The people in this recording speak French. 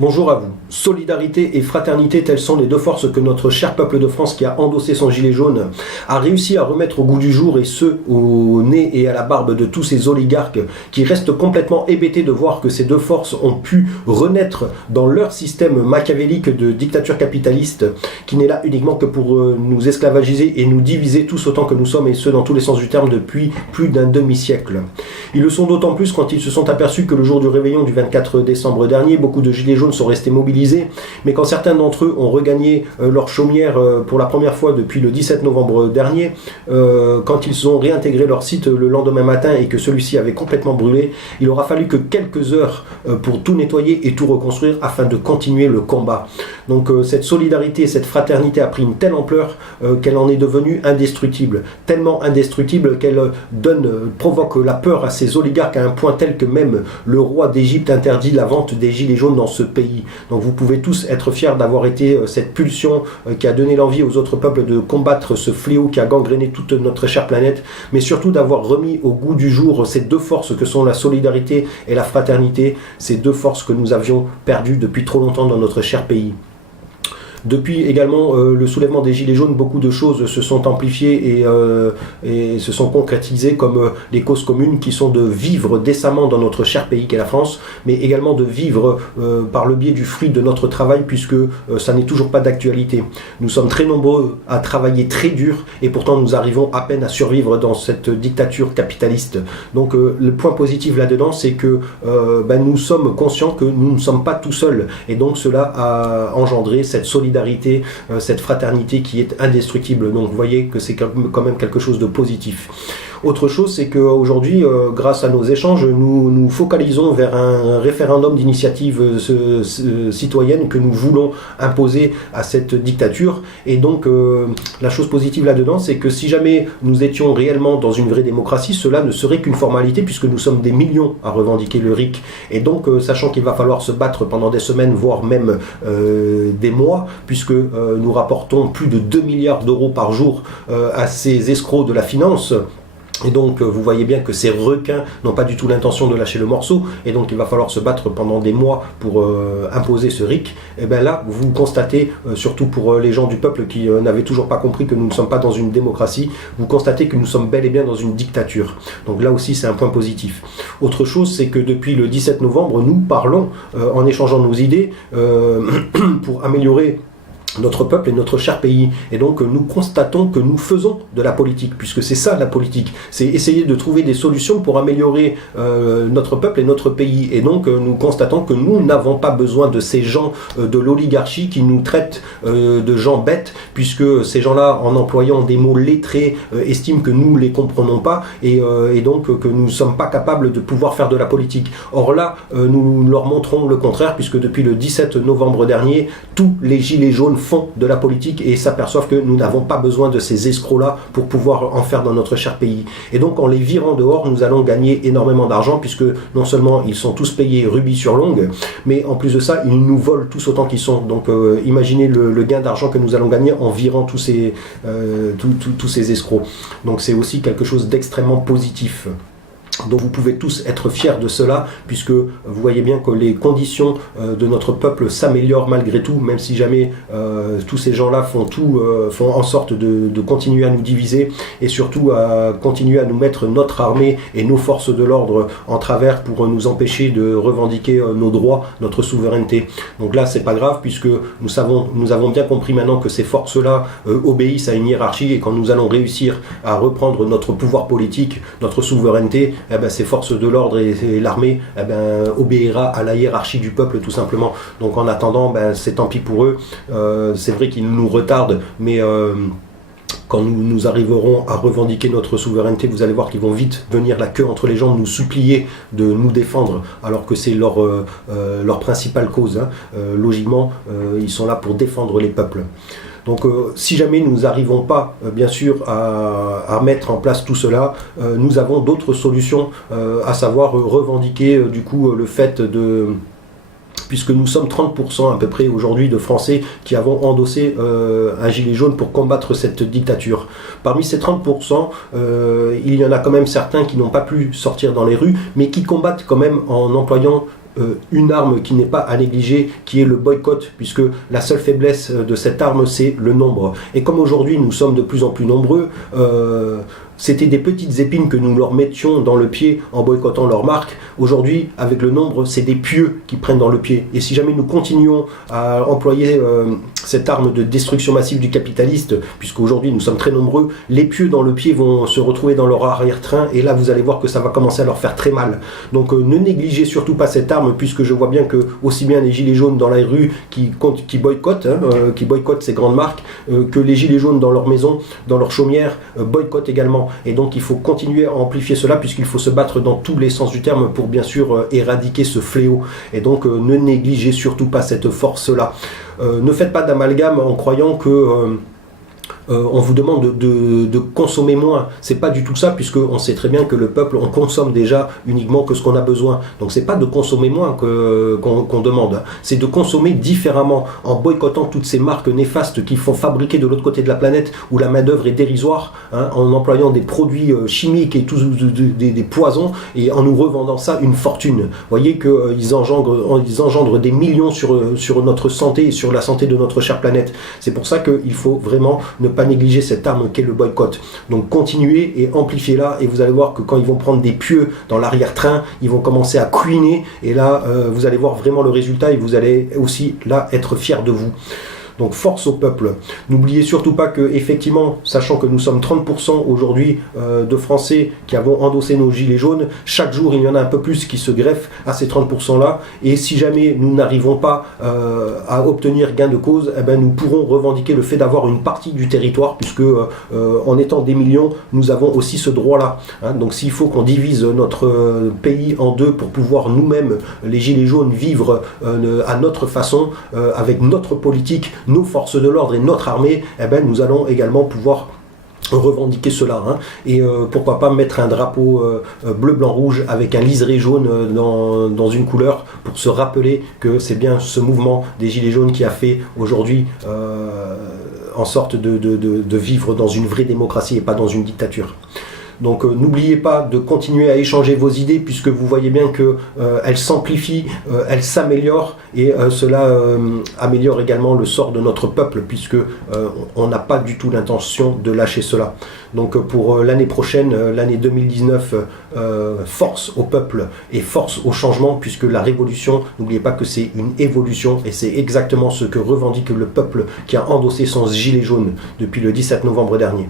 Bonjour à vous. Solidarité et fraternité, telles sont les deux forces que notre cher peuple de France qui a endossé son gilet jaune a réussi à remettre au goût du jour, et ce, au nez et à la barbe de tous ces oligarques qui restent complètement hébétés de voir que ces deux forces ont pu renaître dans leur système machiavélique de dictature capitaliste qui n'est là uniquement que pour nous esclavagiser et nous diviser tous autant que nous sommes, et ce dans tous les sens du terme, depuis plus d'un demi-siècle. Ils le sont d'autant plus quand ils se sont aperçus que le jour du réveillon du 24 décembre dernier, beaucoup de gilets jaunes sont restés mobilisés, mais quand certains d'entre eux ont regagné leur chaumière pour la première fois depuis le 17 novembre dernier, quand ils ont réintégré leur site le lendemain matin et que celui-ci avait complètement brûlé, il aura fallu que quelques heures pour tout nettoyer et tout reconstruire afin de continuer le combat. Donc cette solidarité, cette fraternité a pris une telle ampleur qu'elle en est devenue indestructible, tellement indestructible qu'elle provoque la peur à ces oligarques à un point tel que même le roi d'Égypte interdit la vente des gilets jaunes dans ce pays. Donc vous pouvez tous être fiers d'avoir été cette pulsion qui a donné l'envie aux autres peuples de combattre ce fléau qui a gangréné toute notre chère planète, mais surtout d'avoir remis au goût du jour ces deux forces que sont la solidarité et la fraternité, ces deux forces que nous avions perdues depuis trop longtemps dans notre cher pays. Depuis également le soulèvement des Gilets jaunes, beaucoup de choses se sont amplifiées et se sont concrétisées, comme les causes communes qui sont de vivre décemment dans notre cher pays qu'est la France, mais également de vivre par le biais du fruit de notre travail, puisque ça n'est toujours pas d'actualité. Nous sommes très nombreux à travailler très dur et pourtant nous arrivons à peine à survivre dans cette dictature capitaliste. Donc le point positif là-dedans, c'est que nous sommes conscients que nous ne sommes pas tout seuls, et donc cela a engendré cette solidarité, cette fraternité qui est indestructible. Donc vous voyez que c'est quand même quelque chose de positif. Autre chose, c'est qu'aujourd'hui, grâce à nos échanges, nous nous focalisons vers un référendum d'initiative citoyenne que nous voulons imposer à cette dictature. Et donc, la chose positive là-dedans, c'est que si jamais nous étions réellement dans une vraie démocratie, cela ne serait qu'une formalité, puisque nous sommes des millions à revendiquer le RIC. Et donc, sachant qu'il va falloir se battre pendant des semaines, voire même des mois, puisque nous rapportons plus de 2 milliards d'euros par jour à ces escrocs de la finance. Et donc vous voyez bien que ces requins n'ont pas du tout l'intention de lâcher le morceau, et donc il va falloir se battre pendant des mois pour imposer ce RIC. Et bien là, vous constatez, surtout pour les gens du peuple qui n'avaient toujours pas compris que nous ne sommes pas dans une démocratie, vous constatez que nous sommes bel et bien dans une dictature. Donc là aussi c'est un point positif. Autre chose, c'est que depuis le 17 novembre, nous parlons en échangeant nos idées pour améliorer notre peuple et notre cher pays. Et donc nous constatons que nous faisons de la politique, puisque c'est ça la politique, c'est essayer de trouver des solutions pour améliorer notre peuple et notre pays. Et donc nous constatons que nous n'avons pas besoin de ces gens de l'oligarchie qui nous traitent de gens bêtes, puisque ces gens-là, en employant des mots lettrés, estiment que nous les comprenons pas, et donc que nous ne sommes pas capables de pouvoir faire de la politique. Or là, nous leur montrons le contraire, puisque depuis le 17 novembre dernier, tous les gilets jaunes font de la politique et s'aperçoivent que nous n'avons pas besoin de ces escrocs-là pour pouvoir en faire dans notre cher pays. Et donc en les virant dehors, nous allons gagner énormément d'argent, puisque non seulement ils sont tous payés rubis sur l'ongle, mais en plus de ça, ils nous volent tous autant qu'ils sont. Donc imaginez le gain d'argent que nous allons gagner en virant tous ces escrocs. Donc c'est aussi quelque chose d'extrêmement positif. Donc vous pouvez tous être fiers de cela, puisque vous voyez bien que les conditions de notre peuple s'améliorent malgré tout, même si jamais tous ces gens-là font en sorte de continuer à nous diviser, et surtout à continuer à nous mettre notre armée et nos forces de l'ordre en travers pour nous empêcher de revendiquer nos droits, notre souveraineté. Donc là c'est pas grave, puisque nous avons bien compris maintenant que ces forces-là obéissent à une hiérarchie, et quand nous allons réussir à reprendre notre pouvoir politique, notre souveraineté, ces forces de l'ordre et l'armée obéira à la hiérarchie du peuple, tout simplement. Donc en attendant, c'est tant pis pour eux. C'est vrai qu'ils nous retardent, mais quand nous arriverons à revendiquer notre souveraineté, vous allez voir qu'ils vont vite venir la queue entre les jambes, nous supplier de nous défendre, alors que c'est leur principale cause. Logiquement, ils sont là pour défendre les peuples. Donc si jamais nous n'arrivons pas, bien sûr, à mettre en place tout cela, nous avons d'autres solutions, à savoir revendiquer du coup le fait de... puisque nous sommes 30% à peu près aujourd'hui de Français qui avons endossé un gilet jaune pour combattre cette dictature. Parmi ces 30%, il y en a quand même certains qui n'ont pas pu sortir dans les rues, mais qui combattent quand même en employant une arme qui n'est pas à négliger, qui est le boycott, puisque la seule faiblesse de cette arme, c'est le nombre. Et comme aujourd'hui, nous sommes de plus en plus nombreux, c'était des petites épines que nous leur mettions dans le pied en boycottant leur marque. Aujourd'hui, avec le nombre, c'est des pieux qui prennent dans le pied. Et si jamais nous continuons à employer cette arme de destruction massive du capitaliste, puisqu'aujourd'hui nous sommes très nombreux, les pieux dans le pied vont se retrouver dans leur arrière-train, et là vous allez voir que ça va commencer à leur faire très mal. Donc ne négligez surtout pas cette arme, puisque je vois bien que aussi bien les gilets jaunes dans la rue qui boycottent ces grandes marques, que les gilets jaunes dans leur maison, dans leur chaumière, boycottent également. Et donc il faut continuer à amplifier cela, puisqu'il faut se battre dans tous les sens du terme pour bien sûr éradiquer ce fléau. Et donc ne négligez surtout pas cette force-là. Ne faites pas d'amalgame en croyant que on vous demande de consommer moins. C'est pas du tout ça, puisqu'on sait très bien que le peuple, on consomme déjà uniquement que ce qu'on a besoin. Donc c'est pas de consommer moins qu'on demande, c'est de consommer différemment, en boycottant toutes ces marques néfastes qui font fabriquer de l'autre côté de la planète, où la main d'œuvre est dérisoire, en employant des produits chimiques et tous des poisons, et en nous revendant ça une fortune. Vous voyez qu'ils engendrent des millions sur notre santé et sur la santé de notre chère planète. C'est pour ça qu'il faut vraiment ne pas négliger cette arme qu'est le boycott. Donc continuez et amplifiez-la, et vous allez voir que quand ils vont prendre des pieux dans l'arrière-train, ils vont commencer à couiner, et là vous allez voir vraiment le résultat, et vous allez aussi là être fiers de vous. Donc force au peuple. N'oubliez surtout pas que, effectivement, sachant que nous sommes 30% aujourd'hui de Français qui avons endossé nos gilets jaunes, chaque jour il y en a un peu plus qui se greffent à ces 30% là, et si jamais nous n'arrivons pas à obtenir gain de cause, eh ben, nous pourrons revendiquer le fait d'avoir une partie du territoire, puisque en étant des millions, nous avons aussi ce droit là, donc s'il faut qu'on divise notre pays en deux pour pouvoir nous-mêmes, les gilets jaunes, vivre à notre façon, avec notre politique, nos forces de l'ordre et notre armée, eh ben, nous allons également pouvoir revendiquer cela, et pourquoi pas mettre un drapeau bleu, blanc, rouge avec un liseré jaune dans une couleur, pour se rappeler que c'est bien ce mouvement des gilets jaunes qui a fait aujourd'hui en sorte de vivre dans une vraie démocratie et pas dans une dictature. Donc n'oubliez pas de continuer à échanger vos idées, puisque vous voyez bien qu'elles s'amplifient, elles s'améliorent, et cela améliore également le sort de notre peuple, puisque on n'a pas du tout l'intention de lâcher cela. Donc pour l'année prochaine, l'année 2019, force au peuple et force au changement, puisque la révolution, n'oubliez pas que c'est une évolution, et c'est exactement ce que revendique le peuple qui a endossé son gilet jaune depuis le 17 novembre dernier.